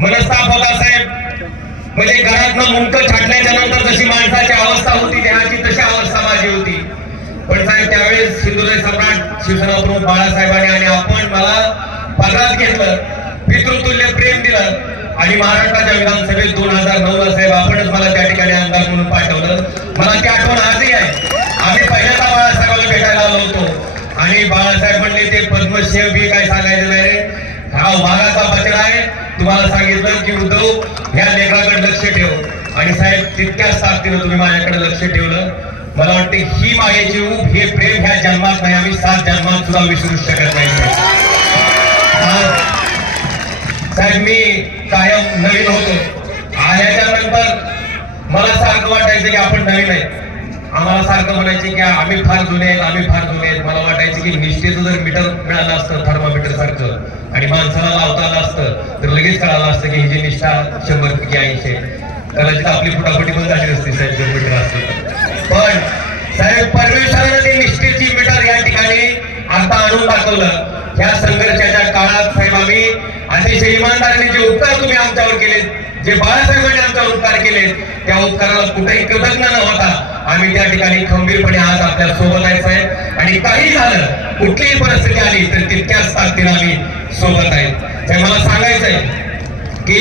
मनस्ताप होता साहेब म्हणजे घरातनं मुंक छाटल्याच्या नंतर जशी माणसाची अवस्था होती देहाची तशी अवस्था माझी होती. पण साहेब त्यावेळेस सिंधुदय सम्राट शिवसेना प्रमुख बाळासाहेबांनी आणि आपण मला पगारात घेतलं पितृतुल्य प्रेम दिलं आणि महाराष्ट्राच्या विधानसभेत दोन हजार नऊ ला साहेब आपणच मला त्या ठिकाणी आमदार म्हणून पाठवलं. मला ती आठवण आजही आहे. आम्ही पहिल्यांदा बाळासाहेबांना भेटायला आलो होतो. आणि बाळासाहेब म्हणले ते पद्मश्री बी काय सांगायचं नाही रे? हा वाघाचा बछडा आहे. तुम्हाला सांगितलं की उद्धव ह्या लेखाकडे लक्ष ठेव. आणि साहेब तितक्याच ताकदीनं तुम्ही माझ्याकडे लक्ष ठेवलं. मला वाटते ही मायेची ऊब हे प्रेम ह्या जन्मात नाही. आम्ही सात जन्मात सुद्धा विसरू शकत नाही. साहेब. मी कायम नवीन होतो. आल्याच्यानंतर मला सारखं वाटायचं की आपण नवीन आहे. आम्हाला सारखं म्हणायचे की आम्ही फार जुने आहेत आम्ही फार जुने आहेत. मला वाटायचं की निष्ठेचं जर मीटर मिळालं असतं थर्मामीटर सारखं आणि माणसाला लावता आलं असतं तर लगेच कळालं असतं की ही जी निष्ठा शंभर पैकी ऐंशी कदाचित आपली फुटाफुटी पण झाली असते साहेब जर मीटर असते पण साहेब परमेश्वरानं ते निष्ठेची मीटर या ठिकाणी आता आणून दाखवलं. ह्या संघर्षाच्या काळात साहेब आम्ही अतिशय इमानदारीने जे उपकार तुम्ही आमच्यावर केले जे बाळासाहेबांनी आमच्यावर उपकार केले त्या उपकाराला कुठेही कृतज्ञ न होता आम्ही त्या ठिकाणी खंबीरपणे आज आपल्यासोबत आहे साहेब. आणि काही झालं कुठलीही परिस्थिती आली तर तितक्याच ताकदीने आम्ही सोबत आहे हे मला सांगायचंय की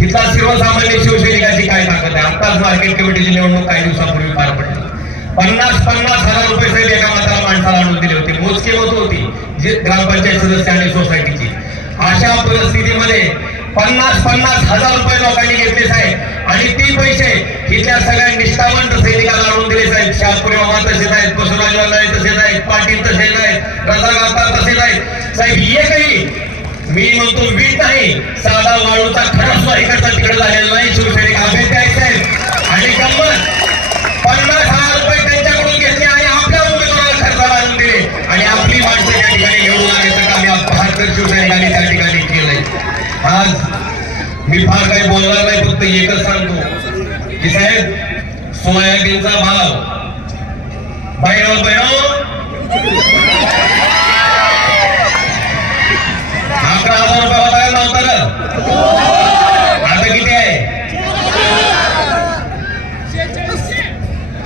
तिथला सर्वसामान्य शिवसैनिकाची काय ताकद आहे? आत्ताच मार्केट कमिटीची निवडणूक काही दिवसापूर्वी पार पडली. पन्नास पन्नास हजार रुपये साहेब एका मात्र माणसाला आणून दिले होते. मोजके मत होती जी ग्रामपंचायत सदस्य आणि सोसायटीची अशा परिस्थितीमध्ये पन्नास पन्नास हजार रुपये लोकांनी घेतले साहेब. आणि ते पैसे इथल्या सगळ्या निष्ठावंत सैनिकांना आणून दिले साहेब. शाहपुरे बाबा तसेच आहेत बसवराजवाला तसेच आहेत पाटील तसेच आहेत रजा गावकर तसेच आहेत. साहेब एकही मी म्हणतो वीट नाही. साधा वाळूचा खरंच सुद्धा इकडचा तिकडे झालेला काही बोलणार नाही फक्त एकच सांगतो. की साहेब सोयाबीनचा भाव. बहिणो बैरव अकरा हजार रुपये होता नव्हता का? आता किती आहे?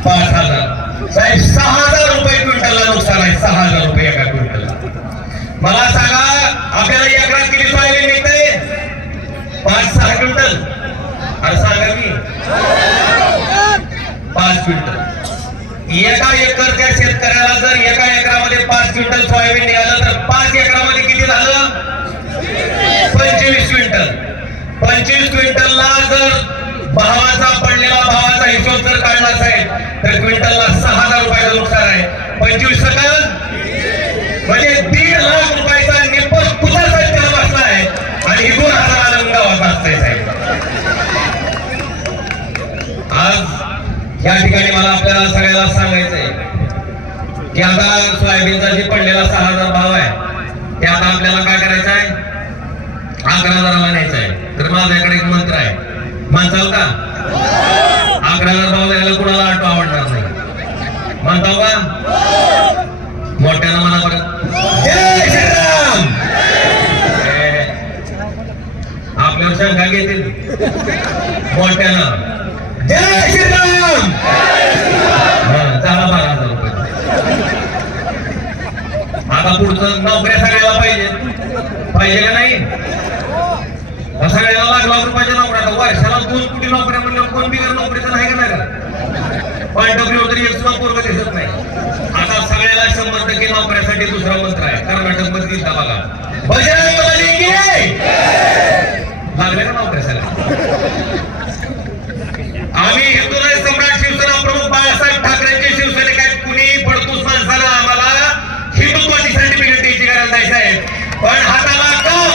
पाच हजार. साहेब सहा हजार रुपये क्विंटलला नुकसान आहे. सहा हजार रुपये एका क्विंटलला. मला सांगा आपल्याला एकरात किती सोयाबीन मिळते पाच सहा क्विंटल अरे सांगा मी पाच क्विंटल. एका एकर त्या शेतकऱ्याला जर एका एकरामध्ये पाच क्विंटल सोयाबीन निघालं तर पाच एकरामध्ये किती झालं? पंचवीस क्विंटल. पंचवीस क्विंटलला जर भावाचा पडलेला भावाचा हिशोब जर काढला असेल तर क्विंटलला सहा हजार रुपयाचं नुकसान आहे. पंचवीस सकाळ म्हणजे दीड लाख रुपयाचा निप्पट पुन्हा साहेब त्याला बसला आहे आणि ही दोन हजार गावात असतंय साहेब आज या ठिकाणी मला आपल्याला सगळ्याला सांगायचंय की आता सोयाबीनचा जे पडलेला सहा हजार भाव आहे ते आता आपल्याला काय करायचं आहे? अकरा हजाराला न्यायचं आहे. तर माझ्याकडे एक मंत्र आहे. म्हणताल का? अकरा हजार भाव द्यायला कुणाला आटो आवडणार नाही? म्हणताव का? मोठ्यानं म्हणा परत आपल्यावर शंका घेतील. मोठ्यानं. आता पुढचं नोकऱ्या सगळ्याला पाहिजे पाहिजे का नाही सगळ्याला लाख लाख रुपयाच्या नोकऱ्या आता वर्षाला दोन कोटी नोकऱ्या म्हणल्यावर कोण बिगर नोकरीचं नाही का नाही पॉईंट ऑफ व्ह्यू तरी एक सुद्धा पोरग दिसत नाही आता सगळ्याला शंभर टक्के नोकऱ्यासाठी दुसरा मंत्र आहे कर्नाटकमध्ये दिसला बघा बजरंग लागले का नोकऱ्या सगळ्या आम्ही हिंदुराय सम्राट शिवसेना प्रमुख बाळासाहेब ठाकरेंचे शिवसैनिक आहेत कुणी फडतूस माणसाला आम्हाला हिंदुत्वाची सर्टिफिकेट द्यायची गरज नाही साहेब. पण हाताला काम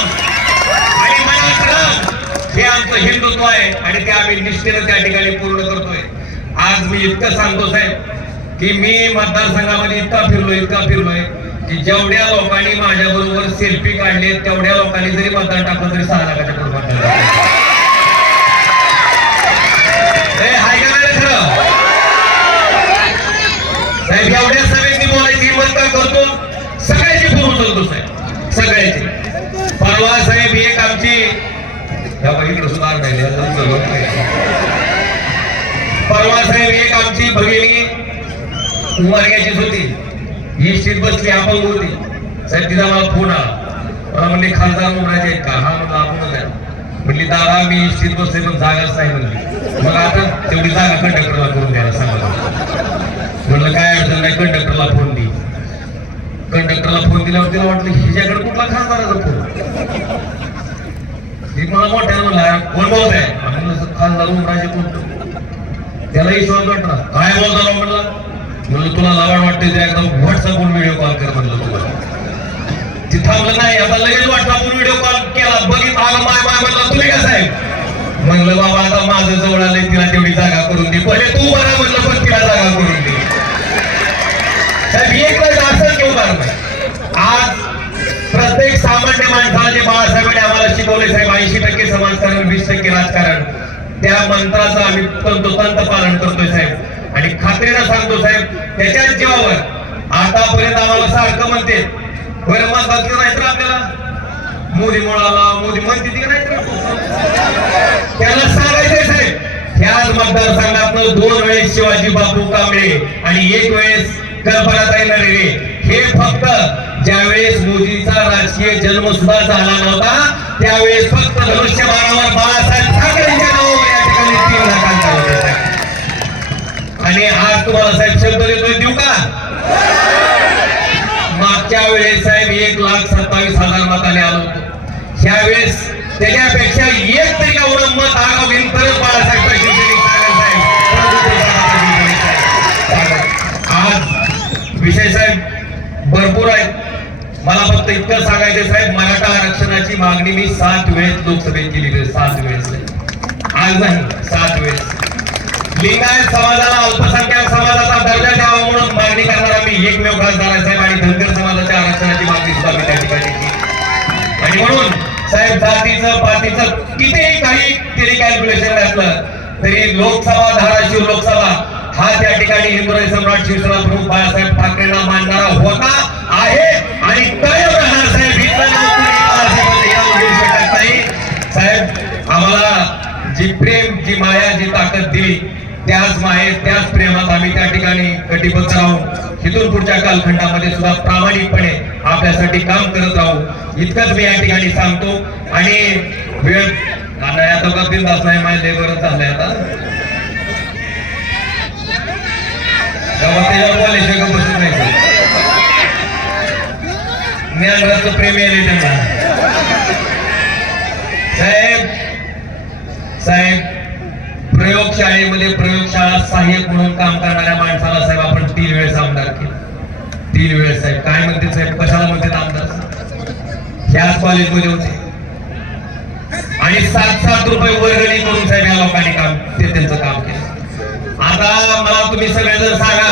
आणि मनात राम हे आमचं हिंदुत्व आहे आणि ते आम्ही निष्ठेनं त्या ठिकाणी पूर्ण करतोय. आज मी इतकं सांगतो साहेब की मी मतदारसंघामध्ये इतका फिरलोय इतका फिरलोय की जेवढ्या लोकांनी माझ्या बरोबर सेल्फी काढले तेवढ्या लोकांनी जरी मतदान टाकलं तरी सहा लाखाच्या पुढे मतदान टाकलं. ए, हाय का नाही रे खरं? साहेब एवढ्या सगळ्यांनी बोलायची हिंमत का करतो सगळ्याची फोन उचलतो साहेब सगळ्याची परवा साहेब एक आमची ह्या बघितलं सुद्धा राहिले अजून सगळं नाही. परवा साहेब एक आमची भगिनी उमरग्याचीच होती. ही शीत बसली आपण होती साहेब तिचा मला फोन आला. म्हणले खासदार उमराचे आहेत का? हा म्हणलं आपणच आहे म्हणली दादा मी शीत बसले पण जागाच नाही म्हणली. मग आता तेवढी जागा कंडक्टरला करून द्यायला सांगा. म्हणलं काय अडचण नाही कंडक्टरला फोन दे. कंडक्टरला फोन दिल्यावर तिला वाटलं हिच्याकडे कुठला खासदाराचा फोन ती मला मोठ्या म्हणला कोण बोलत आहे आम्ही खासदार उमराजे बोलतो. त्याला विश्वास वाटला. काय बोलता राव? म्हणलं. तुला लवाड वाटते ते एकदम व्हॉट्सअपवर व्हिडिओ कॉल कर म्हणलं तुला. ती थांबलं नाही. आता लगेच व्हॉट्सअपवर व्हिडिओ कॉल केला. बघित आलं माय माय म्हणला तुम्ही का साहेब म्हणलं बाबा आता माझं जवळ आलंय तिला तेवढी जागा करून दे. पहिले तू बरा म्हणलं पण तिला जागा करून दे. साहेब एक वेळ असं आज प्रत्येक सामान्य माणसाला जे बाळासाहेबांनी आम्हाला शिकवले साहेब ऐंशी टक्के समाजकारण वीस टक्के राजकारण. त्या मंत्राचं आम्ही तंतोतंत पालन करतोय साहेब. आणि खात्रीनं सांगतो साहेब त्याच्याच जीवावर. आतापर्यंत आम्हाला सारखं म्हणते बरं म्हणतात की नाही तर आपल्याला मोदी मुळाला मोदी म्हणते ती नाही तर त्याला सांगायचंय साहेब. ह्याच मतदारसंघात दोन वेळेस शिवाजी बापू कांबळे आणि एक वेळेस कल्पनाताई नरेरे हे फक्त ज्यावेळेस मोदीचा राजकीय जन्म सुद्धा झाला नव्हता त्यावेळेस फक्त धनुष्यबाणावर बाळासाहेब ठाकरेंच्या नावावर या ठिकाणी तीन लाखांचा आणि आज तुम्हाला साहेब शब्द देतोय देऊ का? फक्त इतकं सांगायचं साहेब मराठा आरक्षणाची मागणी मी सात वेळेस लोकसभेत केली आहे, सात वेळेस आज नाही सात वेळेस. लिंगायत समाजाला अल्पसंख्याक समाजाचा दर्जा द्यावा म्हणून मागणी करणारा मी एकमेव खासदार आहे साहेब आणि धनगर समाजाच्या आरक्षणाची मागणी सुद्धा मी त्या ठिकाणी केली. आणि म्हणून साहेब जातीचं पातीचं कितीही काही तरी कॅल्क्युलेशन असलं तरी लोकसभा धाराशिव लोकसभा त्या ठिकाणी हिंदुराय सम्राट शिवसेना प्रमुख बाळासाहेब ठाकरेंना मांडणारा होता आहे. आणि कायम राहणार साहेब शकत नाही साहेब आम्हाला जी प्रेम जी माया जी ताकद दिली त्याच मायेत त्याच प्रेमात आम्ही त्या ठिकाणी कटिबद्ध राहू. इथून पुढच्या कालखंडामध्ये सुद्धा प्रामाणिकपणे आपल्यासाठी काम करत राहू. इतकंच मी या ठिकाणी सांगतो. आणि वेळ नाही आता का बिंदास नाही माझ्या लेबरच झालंय आता. तेव्हा त्याच्यावर कॉलेज का बसत नाही सर. ज्ञानराजचं प्रेम यायले त्यांना साहेब साहेब प्रयोगशाळेमध्ये प्रयोगशाळा सहाय्यक म्हणून काम करणाऱ्या माणसाला साहेब आपण तीन वेळेस आमदार केलं तीन वेळेस साहेब काय म्हणते साहेब कशाला म्हणते आमदार ह्याच कॉलेजमध्ये होते आणि सात सात रुपये वर्गणी करून साहेब या लोकांनी काम ते त्यांचं काम केलं आता मला तुम्ही सगळेजण सांगा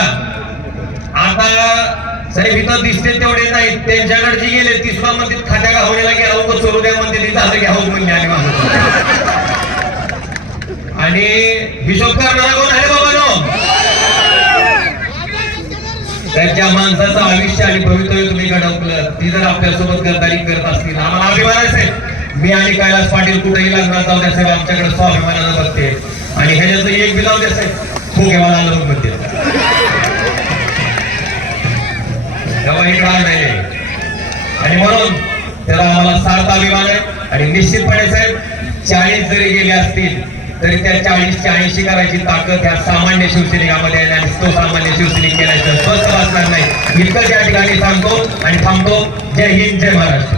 आता साहेब इथं दिसते तेवढे नाही त्यांच्याकडे जे गेले ती सुद्धा म्हणते खात्या गावणीला घ्या उभं चोरू द्या म्हणते ती झालं घ्या म्हणजे आणि माझं आणि हिशोब करणारा कोण आहे बाबा नो त्यांच्या माणसाचं आयुष्य आणि भवितव्य तुम्ही घडवलं. ती जर आपल्यासोबत गद्दारी करत असतील आम्हाला अभिमान असेल मी आणि कैलास पाटील कुठेही लग्नात जाऊ द्या साहेब. आमच्याकडे स्वाभिमानानं बघते. आणि ह्याच्याचं एक बिलाव द्या साहेब. खूप मला आलं म्हणते. गवाही हे नाही आणि म्हणून त्याला आम्हाला सारता अभिमान आहे. आणि निश्चितपणे साहेब चाळीस जरी गेले असतील तरी त्या चाळीसच्या ऐंशी करायची ताकद ह्या सामान्य शिवसैनिकामध्ये आहे. आणि तो सामान्य शिवसैनिक केल्याचं स्वस्त वाचणार नाही. इतकं त्या ठिकाणी सांगतो आणि थांबतो. जय हिंद जय महाराष्ट्र.